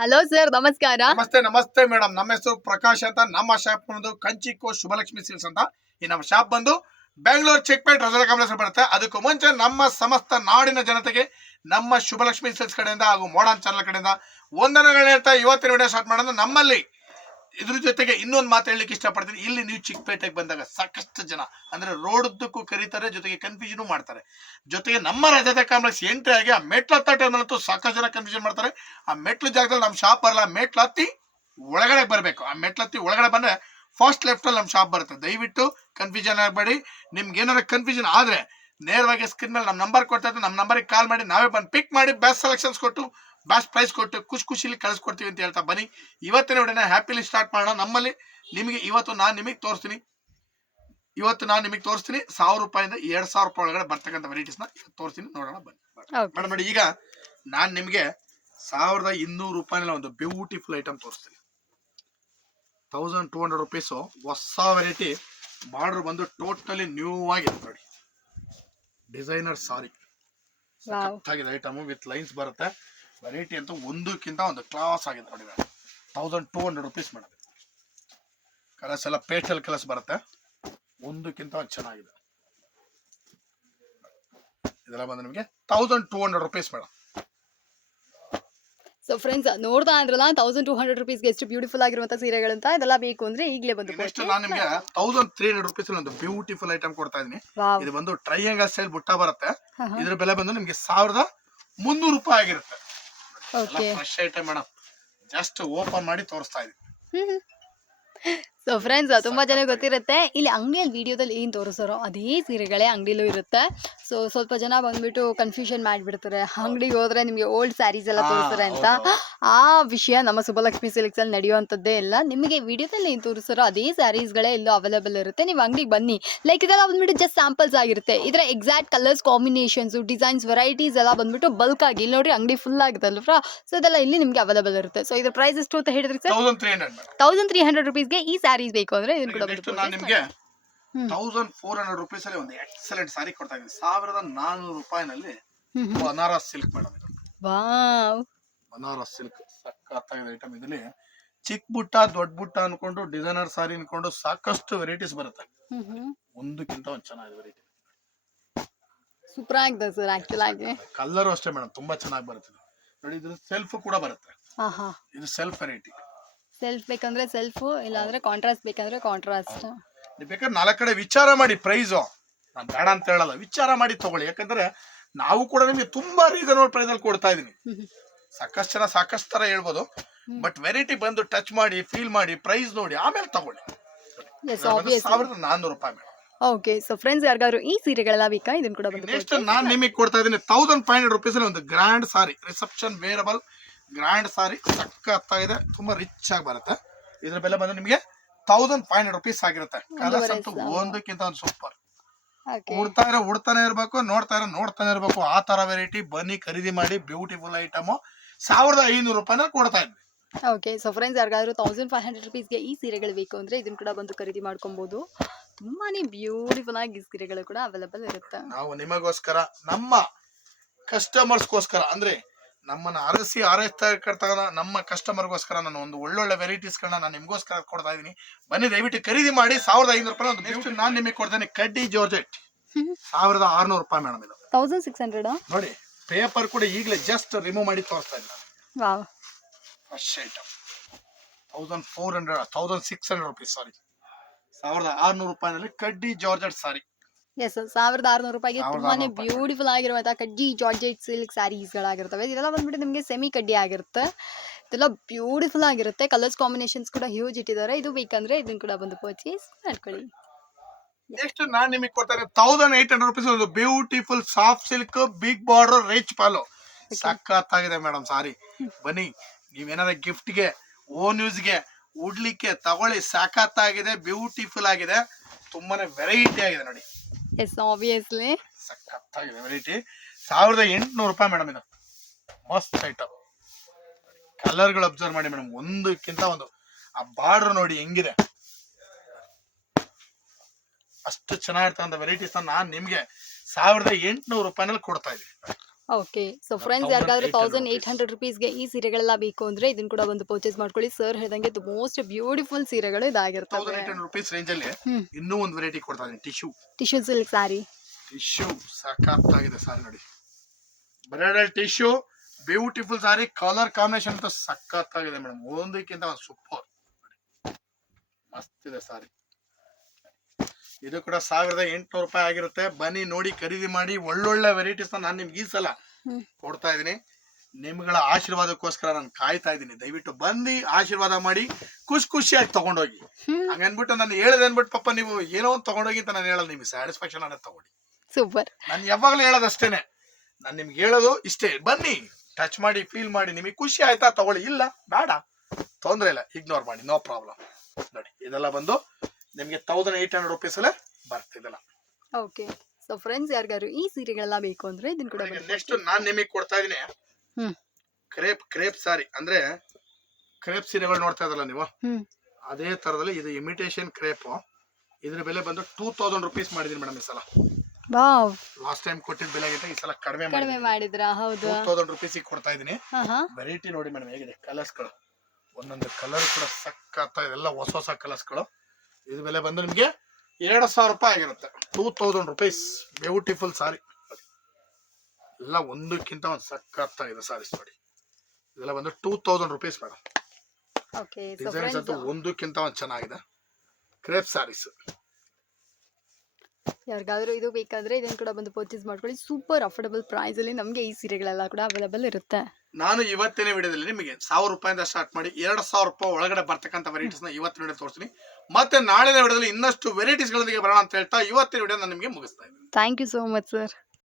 Hello sir, ನಮಸ್ಕಾರ. ನಮಸ್ತೆ ನಮಸ್ತೆ ಮೇಡಮ್. ನಮ್ಮ ಹೆಸರು ಪ್ರಕಾಶ್ ಅಂತ. ನಮ್ಮ ಶಾಪ್ ಬಂದು ಕಂಚಿಕೋ ಶುಭಲಕ್ಷ್ಮಿ ಸಿಲ್ಸ್ ಅಂತ. ಈ ನಮ್ಮ ಶಾಪ್ ಬಂದು ಬೆಂಗಳೂರು ಚೆಕ್ಪೇಟ್ ರಜದ ಕಾಂಪ್ಲೆಕ್ಸ್ ಬರುತ್ತೆ. ಅದಕ್ಕೂ ಮುಂಚೆ ನಮ್ಮ ಸಮಸ್ತ ನಾಡಿನ ಜನತೆಗೆ ನಮ್ಮ ಶುಭಲಕ್ಷ್ಮಿ ಸಿಲ್ಸ್ ಕಡೆಯಿಂದ ಹಾಗೂ ಮೋಡನ್ ಚಾನಲ್ ಕಡೆಯಿಂದ ವಂದನೆಗಳು ಹೇಳ್ತಾ ಇವತ್ತಿನ ವಿಡಿಯೋ ಸ್ಟಾರ್ಟ್ ಮಾಡೋದು ನಮ್ಮಲ್ಲಿ ಇದ್ರ ಜೊತೆಗೆ ಇನ್ನೊಂದು ಮಾತು ಹೇಳಲಿಕ್ಕೆ ಇಷ್ಟಪಡ್ತೀನಿ. ಇಲ್ಲಿ ನೀವು ಚಿಕ್ಕಪೇಟೆಗೆ ಬಂದಾಗ ಸಾಕಷ್ಟು ಜನ, ಅಂದ್ರೆ ರೋಡ್ದಕ್ಕೂ ಕರೀತಾರೆ, ಜೊತೆಗೆ ಕನ್ಫ್ಯೂಷನ್ ಮಾಡ್ತಾರೆ. ಜೊತೆಗೆ ನಮ್ಮ ರಾಜ್ಯದ ಕಾಂಪ್ಲೆಕ್ಸ್ ಎಂಟ್ರಿ ಆಗಿ ಆ ಮೆಟ್ಲು ಹತ್ತ ಸಾಕಷ್ಟು ಜನ ಕನ್ಫ್ಯೂಷನ್ ಮಾಡ್ತಾರೆ. ಆ ಮೆಟ್ಲು ಜಾಗದಲ್ಲಿ ನಮ್ಮ ಶಾಪ್ ಬರಲ್ಲ ಮೆಟ್ಲು ಹತ್ತಿ ಒಳಗಡೆ ಬರಬೇಕು. ಆ ಮೆಟ್ಲು ಹತ್ತಿ ಒಳಗಡೆ ಬಂದ್ರೆ ಫಸ್ಟ್ ಲೆಫ್ಟಲ್ಲಿ ನಮ್ಮ ಶಾಪ್ ಬರುತ್ತೆ. ದಯವಿಟ್ಟು ಕನ್ಫ್ಯೂಷನ್ ಆಗಬೇಡಿ. ನಿಮ್ಗೆ ಏನಾರ ಕನ್ಫ್ಯೂಷನ್ ಆದ್ರೆ ನೇರವಾಗಿ ಸ್ಕ್ರೀನ್ ಮೇಲೆ ನಮ್ಮ ನಂಬರ್ ಕೊಡ್ತಾ ಇದ್ರೆ ನಮ್ಮ ನಂಬರಿಗೆ ಕಾಲ್ ಮಾಡಿ ನಾವೇ ಬಂದು ಪಿಕ್ ಮಾಡಿ ಬೆಸ್ಟ್ ಸೆಲೆಕ್ಷನ್ಸ್ ಕೊಟ್ಟು ಬೆಸ್ಟ್ ಪ್ರೈಸ್ ಕೊಟ್ಟು ಖುಷಿ ಖುಷಿಲಿ ಕಳಿಸ್ಕೊಡ್ತೀವಿ ಅಂತ ಹೇಳ್ತಾ ಬನ್ನಿ. ಇವತ್ತಿನ ವಿಡಿಯೋನ ಹ್ಯಾಪಿಲಿ ಸ್ಟಾರ್ಟ್ ಮಾಡೋಣ. ನಮ್ಮಲ್ಲಿ ನಿಮಗೆ ಇವತ್ತು ನಾನು ನಿಮಗೆ ತೋರಿಸ್ತೀನಿ. ಇವತ್ತು ನಾನು ನಿಮಗೆ ತೋರಿಸ್ತೀನಿ. ಸಾವಿರ ರೂಪಾಯಿಂದ ಎರಡು ಸಾವಿರ ರೂಪಾಯಿ ಒಳಗಡೆ ಬರ್ತಕ್ಕಂಥ ವೆರೈಟೀಸ್ನ ತೋರಿಸ್ತೀನಿ. ನೋಡೋಣ ಬನ್ನಿ. ಮೇಡಮ್ ನೋಡಿ ಈಗ ನಾನು ನಿಮಗೆ ಸಾವಿರದ ಇನ್ನೂರು ರೂಪಾಯಿನ ಒಂದು ಬ್ಯೂಟಿಫುಲ್ ಐಟಮ್ ತೋರಿಸ್ತೀನಿ. ತೌಸಂಡ್ ಟೂ ಹಂಡ್ರೆಡ್ ರುಪೀಸು ಹೊಸ ವೆರೈಟಿ ಬಾರ್ಡರ್ ಬಂದು ಟೋಟಲಿ ನ್ಯೂ ಆಗಿದೆ ನೋಡಿ. ಡಿಸೈನರ್ ಸಾರಿ. ಸಖತ್ತಾಗಿದೆ ಐಟಮ್ ವಿತ್ ಲೈನ್ಸ್ ಬರುತ್ತೆ. ವೆರೈಟಿ ಅಂತ ಒಂದಕ್ಕಿಂತ ಒಂದು ಕ್ಲಾಸ್ ಆಗಿದೆ ನೋಡಿ thousand two hundred rupees madam colours ಎಲ್ಲ ಪೇಸ್ಟಲ್ ಕಲರ್ಸ್ ಬರುತ್ತೆ. ಒಂದಕ್ಕಿಂತ ಒಂದು ಚೆನ್ನಾಗಿದೆ. ಇದೆಲ್ಲ ಬಂದು ನಿಮಗೆ thousand two hundred rupees madam so friends ನೋಡ್ತಾ ಅಂದ್ರಲ್ಲ ತೌಸಂಡ್ ಟೂ ಹಂಡ್ರೆಡ್ ರುಪೀಸ್ ಎಷ್ಟು ಬ್ಯೂಟಿಫುಲ್ ಆಗಿರುವಂತ ಸೀರೆಗಳಂತ ಇದೆಲ್ಲ ಬೇಕು ಅಂದ್ರೆ ಈಗಲೇ ಬಂದು ನೆಕ್ಸ್ಟ್ ನಾನು ನಿಮಗೆ ತೌಸಂಡ್ ತ್ರೀ ಹಂಡ್ರೆಡ್ ರುಪೀಸ್ ಒಂದು ಬ್ಯೂಟಿಫುಲ್ ಐಟಮ್ ಕೊಡ್ತಾ ಇದೀನಿ. ಇದು ಬಂದು ಟ್ರೈಯಾಂಗಲ್ ಸ್ಟೈಲ್ ಬುಟ್ಟ ಬರುತ್ತೆ. ಇದ್ರ ಬೆಲೆ ಬಂದು ನಿಮಗೆ ಸಾವಿರದ ಮುನ್ನೂರು ರೂಪಾಯಿ ಆಗಿರುತ್ತೆ. Okay fresh item madam just open ಮಾಡಿ ತೋರಿಸ್ತಾ ಇದೀನಿ. ಸೊ ಫ್ರೆಂಡ್ಸ್ ತುಂಬಾ ಜನ ಗೊತ್ತಿರುತ್ತೆ. ಇಲ್ಲಿ ಅಂಗಡಿಯಲ್ಲಿ ವಿಡಿಯೋದಲ್ಲಿ ಏನು ತೋರಿಸೋರೋ ಅದೇ ಸೀರೆಗಳೇ ಅಂಗಡಿಲೂ ಇರುತ್ತೆ. ಸೊ ಸ್ವಲ್ಪ ಜನ ಬಂದ್ಬಿಟ್ಟು ಕನ್ಫ್ಯೂಷನ್ ಮಾಡಿಬಿಡ್ತಾರೆ. ಅಂಗಡಿಗೆ ಹೋದ್ರೆ ನಿಮಗೆ ಓಲ್ಡ್ ಸ್ಯಾರೀಸ್ ಎಲ್ಲ ತೋರಿಸ್ತಾರೆ ಅಂತ. ಆ ವಿಷಯ ನಮ್ಮ ಸುಬ್ಬಲಕ್ಷ್ಮಿ ಸಿಲ್ಕ್ಸ್ ಅಲ್ಲಿ ನಡೆಯುವಂಥದ್ದೇ ಇಲ್ಲ. ನಿಮಗೆ ವಿಡಿಯೋದಲ್ಲಿ ಏನು ತೋರಿಸೋರೋ ಅದೇ ಸ್ಯಾರೀಸ್ಗಳೇ ಇಲ್ಲೂ ಅವೈಲೇಬಲ್ ಇರುತ್ತೆ. ನೀವು ಅಂಗಡಿಗೆ ಬನ್ನಿ. ಲೈಕ್ ಇದೆಲ್ಲ ಬಂದ್ಬಿಟ್ಟು ಜಸ್ಟ್ ಸ್ಯಾಂಪಲ್ಸ್ ಆಗಿರುತ್ತೆ. ಇದರ exact colours combinations designs varieties ಎಲ್ಲ ಬಂದ್ಬಿಟ್ಟು ಬಲ್ಕ್ ಆಗಿ ಇಲ್ಲಿ ನೋಡಿ ಅಂಗಡಿ ಫುಲ್ ಆಗುತ್ತಲ್ವಾ? ಸೊ ಇದೆಲ್ಲ ಇಲ್ಲಿ ನಿಮಗೆ ಅವೈಲೇಬಲ್ ಇರುತ್ತೆ. ಸೊ ಇದ್ರ ಪ್ರೈಸ್ ಎಷ್ಟು ಅಂತ ಹೇಳಿದ್ರೆ ಸರ್ ತೌಸಂಡ್ ತ್ರೀ ಹಂಡ್ರೆಡ್ ರುಪೀಸ್ಗೆ ಈ ಸ್ಯಾರೀಸ್ ಬೇಕು ಅಂದ್ರೆ ಇದನ್ನ ಕೂಡ ನೆಕ್ಸ್ಟ್ ನಾನು ನಿಮಗೆ. ತೌಸಂಡ್ ಫೋರ್ ಹಂಡ್ರೆಡ್ ರುಪೀಸ್ ಅಲ್ಲಿ ಒಂದು ಎಕ್ಸಲೆಂಟ್ ಸಾರಿ ಕೊಡ್ತಾ ಇದ್ದೀನಿ. ಸಾವಿರದ ನಾನ್ನೂರು ರೂಪಾಯಿನಲ್ಲಿ ಬನಾರಸ್ ಸಿಲ್ಕ್ ಮೇಡಮ್ ಇದು. ವಾವ್. ಬನಾರಸ್ ಸಿಲ್ಕ್ ಸಕ್ಕತ್ತಾಗಿದೆ ಐಟಮ್ ಇದರಲ್ಲಿ ಚಿಕ್ಕ ಬುಟ್ಟ ದೊಡ್ಡ ಬುಟ್ಟ ಅನ್ಕೊಂಡು ಡಿಸೈನರ್ ಸಾರಿ ಅನ್ಕೊಂಡು ಸಾಕಷ್ಟು ವೆರೈಟೀಸ್ ಬರುತ್ತೆ. ಒಂದಕ್ಕಿಂತ ಒಂದು ಚೆನ್ನಾಗಿದೆ ವೆರೈಟಿ ಸೂಪರ್ ಆಗಿದೆ ಸರ್ ಆಕ್ಚುಲ್ ಆಗಿ. ಕಲರು ಅಷ್ಟೇ ಮೇಡಮ್ ತುಂಬಾ ಚೆನ್ನಾಗಿ ಬರುತ್ತೆ. ನೋಡಿ ಇದು ಸೆಲ್ಫ್ ಕೂಡ ಬರುತ್ತೆ. ಇದು ಸೆಲ್ಫ್ ವೆರೈಟಿ ಸೆಲ್ಫ್ ಬೇಕಂದ್ರೆ ಸೆಲ್ಫ್ ಇಲ್ಲಾಂದ್ರೆ ಕಾಂಟ್ರಾಸ್ಟ್ ಬೇಕಂದ್ರೆ ಕಾಂಟ್ರಾಸ್ಟ್ ನೀವು ಬೇಕಾದ್ರೆ ನಾಲ್ಕು ಕಡೆ ವಿಚಾರ ಮಾಡಿ ಪ್ರೈಸು ನಾನು ಬೇಡ ಅಂತ ಹೇಳಲ್ಲ ವಿಚಾರ ಮಾಡಿ ತಗೊಳ್ಳಿ. ಯಾಕಂದ್ರೆ ನಾವು ಕೂಡ ನಿಮಗೆ ತುಂಬಾ ರೀಸನಬಲ್ ಪ್ರೈಸ್ ಅಲ್ಲಿ ಕೊಡ್ತಾ ಇದೀನಿ. ಸಾಕಷ್ಟು ಜನ ಸಾಕಷ್ಟು ತರ ಹೇಳ್ಬೋದು. ಬಟ್ ವೆರೈಟಿ ಬಂದು ಟಚ್ ಮಾಡಿ ಫೀಲ್ ಮಾಡಿ ಪ್ರೈಸ್ ನೋಡಿ ಆಮೇಲೆ ತಗೊಳ್ಳಿ. ಸಾವಿರದ ನಾನ್ನೂರು ರೂಪಾಯಿ ಮೇಡಮ್ ಓಕೆ ಸೊ ಫ್ರೆಂಡ್ಸ್ ಯಾರಿಗಾದ್ರು ಈ ಸೀರೆಗಳೆಲ್ಲ ಬೇಕಾ? ಇದನ್ನ ಕೂಡ ಬಂದು ನೆಕ್ಸ್ಟ್ ನಾನು ನಿಮಗೆ ಕೊಡ್ತಾ ಇದ್ದೀನಿ ತೌಸಂಡ್ ಫೈವ್ ಹಂಡ್ರೆಡ್ ರುಪೀಸ್ ಒಂದು grand sari reception wearable grand sari ಸಕ್ಕತ್ತಾಗಿದೆ ತುಂಬಾ ರಿಚ್ ಆಗಿ ಬರುತ್ತೆ. ಇದ್ರ ಬೆಲೆ ಬಂದು ನಿಮಗೆ ತೌಸಂಡ್ ಫೈವ್ ಹಂಡ್ರೆಡ್ ರುಪೀಸ್ ಆಗಿರುತ್ತೆ. ಕಲರ್ಸ್ ಅಂತೂ. ಒಂದಕ್ಕಿಂತ ಒಂದು ಸೂಪರ್ ಉಡ್ತಾ ಇರೋ ಉಡ್ತಾನೆ ಇರಬೇಕು ನೋಡ್ತಾ ಇರೋ ನೋಡ್ತಾನೆ ಇರಬೇಕು. ಆ ತರ ವೆರೈಟಿ ಬನ್ನಿ ಖರೀದಿ ಮಾಡಿ ಬ್ಯೂಟಿಫುಲ್ ಐಟಮ್ ಸಾವಿರದ ಐನೂರು ರೂಪಾಯಿನ ಕೊಡ್ತಾ ಇದ್ವಿ. ಓಕೆ ಸೊ ಫ್ರೆಂಡ್ಸ್ ಯಾರಿಗಾದ್ರೂ ತೌಸಂಡ್ ಫೈವ್ ಹಂಡ್ರೆಡ್ ರುಪೀಸ್ಗೆ ಈ ಸೀರೆಗಳು ಬೇಕು ಅಂದ್ರೆ ಇದನ್ನು ಕೂಡ ಬಂದು ಖರೀದಿ ಮಾಡ್ಕೊಬಹುದು ತುಂಬಾನೇ ಬ್ಯೂಟಿಫುಲ್ ಆಗಿ ಸೀರೆಗಳು ಕೂಡ ಅವೈಲೇಬಲ್ ಇರುತ್ತೆ. ನಾವು ನಿಮಗೋಸ್ಕರ ನಮ್ಮ ಕಸ್ಟಮರ್ಸ್ಗೋಸ್ಕರ ಅಂದ್ರೆ ನಮ್ಮನ್ನ ಅರಸಿ ಆರೈಸ್ತಾ ಇರ್ತಕ್ಕಂಥ ನಮ್ಮ ಕಸ್ಟಮರ್ಗೋಸ್ಕರ ನಾನು ಒಂದು ಒಳ್ಳೊಳ್ಳೆ ವೆರೈಟೀಸ್ಗಳನ್ನ ನಾನು ನಿಮಗೋಸ್ಕರ ಕೊಡ್ತಾ ಇದ್ದೀನಿ ಬನ್ನಿ ದಯವಿಟ್ಟು ಖರೀದಿ ಮಾಡಿ ಸಾವಿರದ ಐನೂರು ರೂಪಾಯಿ ಒಂದು ಬೆಸ್ಟ್ ನಾನು ನಿಮಗೆ ಕೊಡ್ತೇನೆ ಕಡ್ಡಿ ಜಾರ್ಜೆಟ್ ಸಾವಿರದ ಆರ್ನೂರು ರೂಪಾಯಿ ಮೇಡಮ್ ಇದು. ತೌಸಂಡ್ ಸಿಕ್ಸ್ ಹಂಡ್ರೆಡ್ ನೋಡಿ ಪೇಪರ್ ಕೂಡ ಈಗಲೇ ಜಸ್ಟ್ ರಿಮೂವ್ ಮಾಡಿ ತೋರಿಸ್ತಾ ಇದ್ದೀನಿ ನಾನು. Fresh item thousand four hundred thousand six hundred rupees sari ಸಾವಿರದ ಆರ್ನೂರು ರೂಪಾಯಿನಲ್ಲಿ ಕಡ್ಡಿ ಜಾರ್ಜೆಟ್ ಸಾರಿ ಎಸ್ ಸಾವಿರದ ಆರುನೂರು ರೂಪಾಯಿಗೆ ತುಂಬಾನೇ. ಬ್ಯೂಟಿಫುಲ್ ಆಗಿರುವಂತಹ ಕಡ್ಡಿ ಜಾರ್ಜೆಟ್ ಸಿಲ್ಕ್ ಸ್ಯಾರೀಸ್ಗಳಾಗಿರ್ತವೆ ಇದೆಲ್ಲ ಬಂದ್ಬಿಟ್ಟು ನಿಮಗೆ ಸೆಮಿ ಕಡ್ಡಿ ಆಗಿರುತ್ತೆ. ಇದೆಲ್ಲ ಬ್ಯೂಟಿಫುಲ್ ಆಗಿರುತ್ತೆ. ಕಲರ್ಸ್ ಕಾಂಬಿನೇಷನ್ಸ್ ಕೂಡ ಹ್ಯೂಜ್ ಇಟ್ಟಿದ್ದಾರೆ. ಇದು ಬೇಕಂದ್ರೆ ಇದನ್ನ ಕೂಡ ಬಂದು ಪರ್ಚೇಸ್ ಮಾಡ್ಕೊಳ್ಳಿ. ನೆಕ್ಸ್ಟ್ ನಾನು ನಿಮಗೆ ಕೊಡ್ತಾರೆ ತೌಸಂಡ್ ಏಟ್ ಹಂಡ್ರೆಡ್ ರುಪೀಸ್ ಒಂದು beautiful soft silk big border rich pallu ಸಖತ್ತಾಗಿದೆ ಮೇಡಮ್ ಸಾರಿ ಬನ್ನಿ ನೀವೇನಾರ ಗಿಫ್ಟ್ಗೆ ಓನ್ ಯೂಸ್ಗೆ ಉಡ್ಲಿಕ್ಕೆ ತಗೊಳ್ಳಿ. ಸಖತ್ತಾಗಿದೆ ಬ್ಯೂಟಿಫುಲ್ ಆಗಿದೆ. ತುಂಬಾನೇ ವೆರೈಟಿ ಆಗಿದೆ ನೋಡಿ. ಎಸ್ ಆಬ್ವಿಯಸ್ಲಿ ಸಖತ್ತಾಗಿದೆ ವೆರೈಟಿ ಸಾವಿರದ ಎಂಟುನೂರು ರೂಪಾಯಿ ಮೇಡಮ್ ಇದು. ಮಸ್ತ್ ಐಟಮ್ ಕಲರ್ಗಳು ಅಬ್ಸರ್ವ್ ಮಾಡಿ ಮೇಡಮ್ ಒಂದಕ್ಕಿಂತ ಒಂದು. ಆ ಬಾರ್ಡರ್ ನೋಡಿ ಹೆಂಗಿದೆ. ಅಷ್ಟು ಚೆನ್ನಾಗಿರ್ತಕ್ಕಂಥ ವೆರೈಟೀಸ್ ನಾನು ನಿಮಗೆ ಸಾವಿರದ ಎಂಟುನೂರು ರೂಪಾಯಿನಲ್ಲಿ ಕೊಡ್ತಾ ಇದ್ದೀನಿ. ಓಕೆ. ಸೊ ಫ್ರೆಂಡ್ಸ್ 1800 ಯಾರಿಗಾದ್ರೂ ತೌಸಂಡ್ ಏಟ್ ಏಯ್ಟ್ ಹಂಡ್ರೆಡ್ ರುಪೀಸ್ಗೆ ಈ ಸೀರೆಗಳೆಲ್ಲ ಬೇಕು ಅಂದ್ರೆ ಇದನ್ನ ಕೂಡ ಒಂದು ಪರ್ಚೇಸ್ ಮಾಡ್ಕೊಳ್ಳಿ. ಸರ್ ಹೇಳ್ದಂಗೆ ಮೋಸ್ಟ್ ಬ್ಯೂಟಿಫುಲ್ ಸೀರೆಗಳು ಇದಾಗಿರ್ತವೆ. ರುಪೀಸ್ ರೇಂಜ್ ಅಲ್ಲಿ. ಇನ್ನೂ ಒಂದು ವೆರೈಟಿ ಕೊಡ್ತಾ ಇದೀನಿ tissue tissue silk sari tissue ಸಖತ್ತಾಗಿದೆ ಸಾರಿ ನೋಡಿ. Bridal tissue beautiful sari colour combination ಅಂತ ಸಖತ್ತಾಗಿದೆ ಮೇಡಮ್ ಒಂದಕ್ಕಿಂತ ಸೂಪರ್ ಮಸ್ತ್ ಇದೆ ಸಾರಿ ಇದು ಕೂಡ ಸಾವಿರದ ಎಂಟುನೂರು ರೂಪಾಯಿ ಆಗಿರುತ್ತೆ. ಬನ್ನಿ ನೋಡಿ ಖರೀದಿ ಮಾಡಿ ಒಳ್ಳೊಳ್ಳೆ ವೆರೈಟೀಸ್ ನಾನು ನಿಮ್ಗೆ ಈ ಸಲ ಕೊಡ್ತಾ ಇದ್ದೀನಿ. ನಿಮ್ಗಳ ಆಶೀರ್ವಾದಕ್ಕೋಸ್ಕರ ನಾನು ಕಾಯ್ತಾ ಇದ್ದೀನಿ. ದಯವಿಟ್ಟು ಬಂದು ಆಶೀರ್ವಾದ ಮಾಡಿ ಖುಷಿ ಖುಷಿಯಾಗಿ ತಗೊಂಡೋಗಿ ಹಂಗನ್ಬಿಟ್ಟು ನಾನು ಹೇಳಿದೆ ಅನ್ಬಿಟ್ಟು ಪಾಪ ನೀವು ಏನೋ ಒಂದು ತಗೊಂಡೋಗಿ ಅಂತ ನಾನು ಹೇಳಲ್ಲ ನಿಮ್ಗೆ ಸ್ಯಾಟಿಸ್ಫ್ಯಾಕ್ಷನ್ ಅನ್ನೋದು ತಗೊಳ್ಳಿ. ಸೂಪರ್ ನಾನು ಯಾವಾಗಲೂ ಹೇಳೋದಷ್ಟೇನೆ. ನಾನು ನಿಮ್ಗೆ ಹೇಳೋದು ಇಷ್ಟೇ. ಬನ್ನಿ ಟಚ್ ಮಾಡಿ ಫೀಲ್ ಮಾಡಿ ನಿಮಗೆ ಖುಷಿ ಆಯ್ತಾ ತಗೊಳ್ಳಿ. ಇಲ್ಲ ಬೇಡ. ತೊಂದರೆ ಇಲ್ಲ ಇಗ್ನೋರ್ ಮಾಡಿ ನೋ ಪ್ರಾಬ್ಲಮ್ ನೋಡಿ ಇದೆಲ್ಲ ಬಂದು ನಿಮಗೆ ತೌಸಂಡ್ ಏಯ್ಟ್ ಹಂಡ್ರೆಡ್ ರುಪೀಸಲ್ಲೇ ಬರ್ತಿದ್ದಲ್ಲ ಓಕೆ ಸೊ ಫ್ರೆಂಡ್ಸ್ ಯಾರಿಗಾದ್ರು ಈ ಸೀರೆಗಳೆಲ್ಲ ಬೇಕು ಅಂದ್ರೆ ಇದನ್ನ ಕೂಡ ನೆಕ್ಸ್ಟ್ ನಾನು ನಿಮಗೆ ಕೊಡ್ತಾ ಇದೀನಿ. ಕ್ರೇಪ್ ಕ್ರೇಪ್ ಸಾರಿ ಅಂದ್ರೆ ಕ್ರೇಪ್ ಸೀರೆಗಳು ನೋಡ್ತಾ ಇದ್ದಲ್ಲ ನೀವು? ಅದೇ ತರದಲ್ಲಿ ಇದು ಇಮಿಟೇಷನ್ ಕ್ರೇಪ್ ಇದ್ರ ಬೆಲೆ ಬಂದು ಟೂ ತೌಸಂಡ್ ರುಪೀಸ್ ಮಾಡಿದೀನಿ ಮೇಡಮ್ ಈ ಸಲ. ವಾವ್ ಲಾಸ್ಟ್ ಟೈಮ್ ಕೊಟ್ಟಿದ್ದ ಬೆಲೆಗಿಂತ ಈ ಸಲ ಕಡಿಮೆ ಕಡಿಮೆ ಮಾಡಿ ಮಾಡಿದ್ರಾ? ಹೌದು. ಟೂ ತೌಸಂಡ್ ರುಪೀಸಿಗೆ ಕೊಡ್ತಾ ಇದೀನಿ. ವೆರೈಟಿ ನೋಡಿ ಮೇಡಮ್ ಹೇಗಿದೆ? ಕಲರ್ಸ್ಗಳು ಒಂದೊಂದು ಕಲರ್ ಕೂಡ ಸಕ್ಕತ್ತ ಇದೆಲ್ಲ ಹೊಸ ಹೊಸ ಕಲರ್ಸ್ಗಳು ಇದು ಬೆಲೆ ಬಂದು ನಿಮಗೆ ಎರಡು ಸಾವಿರ ರೂಪಾಯಿ ಆಗಿರುತ್ತೆ. Two thousand rupees beautiful sari ಎಲ್ಲ ಒಂದಕ್ಕಿಂತ ಒಂದು ಸಕ್ಕತ್ತಾಗಿದೆ ಸಾರೀಸ್ ನೋಡಿ. ಇದೆಲ್ಲ ಬಂದು two thousand rupees madam designs ಅಂತೂ ಒಂದಕ್ಕಿಂತ ಒಂದು ಚೆನ್ನಾಗಿದೆ. ಕ್ರೇಪ್ ಸಾರೀಸ್ ಯಾರಿಗಾದ್ರೂ ಇದು ಬೇಕಾದ್ರೆ ಇದನ್ನ ಕೂಡ ಬಂದು ಪರ್ಚೇಸ್ ಮಾಡ್ಕೊಳ್ಳಿ. ಸೂಪರ್ ಅಫೋರ್ಡಬಲ್ ಪ್ರೈಸ್ ಅಲ್ಲಿ ನಮಗೆ ಈ ಸೀರೆಗಳೆಲ್ಲ ಕೂಡ ಅವೈಲೇಬಲ್ ಇರುತ್ತೆ. ನಾನು ಇವತ್ತಿನ ವಿಡಿಯೋದಲ್ಲಿ ನಿಮಗೆ ಸಾವಿರ ರೂಪಾಯಿಂದ ಸ್ಟಾರ್ಟ್ ಮಾಡಿ ಎರಡು ಸಾವಿರ ರೂಪಾಯಿ ಒಳಗಡೆ ಬರ್ತಕ್ಕಂಥ ವೆರೈಟೀಸ್ನ ಇವತ್ತಿನ ವಿಡಿಯೋ ತೋರಿಸ್ತೀನಿ. ಮತ್ತೆ ನಾಳಿನ ವಿಡಿಯೋದಲ್ಲಿ ಇನ್ನಷ್ಟು ವೆರೈಟೀಸ್ ಗಳೊಂದಿಗೆ ಬರೋಣ ಅಂತ ಹೇಳ್ತಾ ಇವತ್ತಿನ ವಿಡಿಯೋ ನಾನು ನಿಮಗೆ ಮುಗಿಸ್ತಾ ಇದ್ದೀನಿ. Thank you so much sir